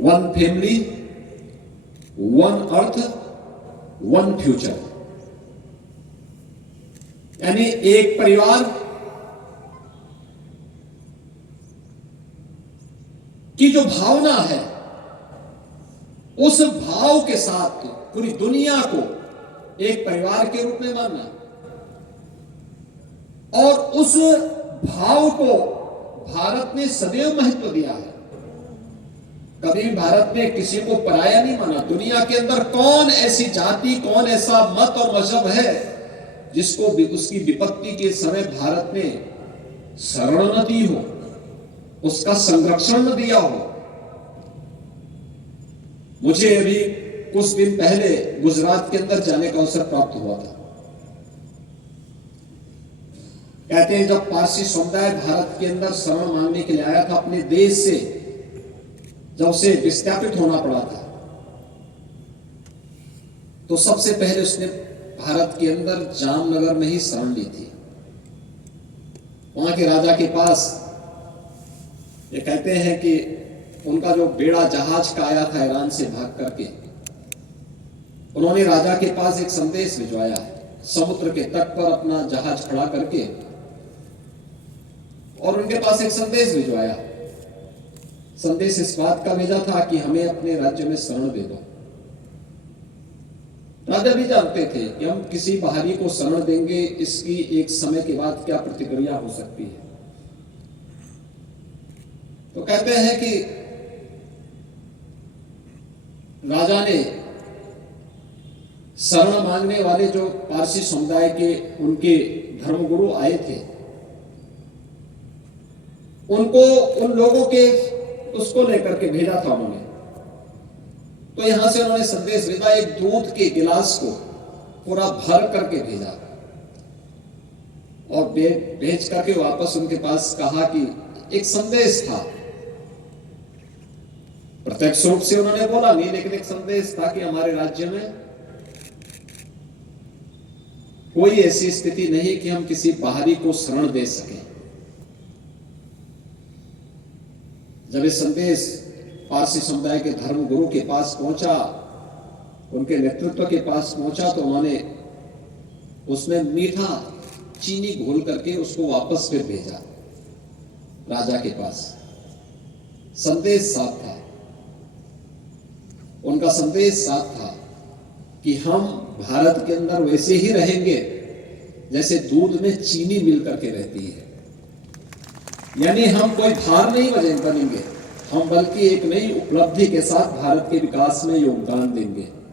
One family, one earth, one future. यानी एक परिवार की जो भावना है, उस भाव के साथ पूरी दुनिया को एक परिवार के रूप में मानना, और उस भाव को भारत ने सदैव महत्व दिया है। कभी भी भारत ने किसी को पराया नहीं माना। दुनिया के अंदर कौन ऐसी जाति, कौन ऐसा मत और मजहब है जिसको उसकी विपत्ति के समय भारत ने शरण न दी हो, उसका संरक्षण न दिया हो। मुझे अभी कुछ दिन पहले गुजरात के अंदर जाने का अवसर प्राप्त हुआ था। कहते हैं जब पारसी समुदाय भारत के अंदर शरण मांगने के लिए आया था अपने देश से, जब उसे विस्थापित होना पड़ा था, तो सबसे पहले उसने भारत के अंदर जामनगर में ही शरण ली थी। वहां के राजा के पास ये कहते हैं कि उनका जो बेड़ा जहाज का आया था ईरान से भाग करके, उन्होंने राजा के पास एक संदेश भिजवाया है। समुद्र के तट पर अपना जहाज खड़ा करके और उनके पास एक संदेश भिजवाया। संदेश इस बात का भेजा था कि हमें अपने राज्य में शरण दे दो। राजा भी जानते थे कि हम किसी बाहरी को शरण देंगे, इसकी एक समय के बाद क्या प्रतिक्रिया हो सकती है। तो कहते हैं कि राजा ने शरण मांगने वाले जो पारसी समुदाय के उनके धर्मगुरु आए थे, उनको, उन लोगों के उसको लेकर के भेजा था उन्होंने। तो यहां से उन्होंने संदेश भेजा, एक दूध के गिलास को पूरा भर करके भेजा और भेज करके वापस उनके पास कहा कि एक संदेश था। प्रत्यक्ष रूप से उन्होंने बोला नहीं, लेकिन एक संदेश था कि हमारे राज्य में कोई ऐसी स्थिति नहीं कि हम किसी बाहरी को शरण दे सकें। जब ये संदेश पारसी समुदाय के धर्म गुरु के पास पहुंचा, उनके नेतृत्व के पास पहुंचा, तो उन्होंने उसमें मीठा चीनी घोल करके उसको वापस फिर भेजा राजा के पास। संदेश साफ था, उनका संदेश साफ था कि हम भारत के अंदर वैसे ही रहेंगे जैसे दूध में चीनी मिल करके रहती है। यानी हम कोई भार नहीं बनेंगे, हम बल्कि एक नई उपलब्धि के साथ भारत के विकास में योगदान देंगे।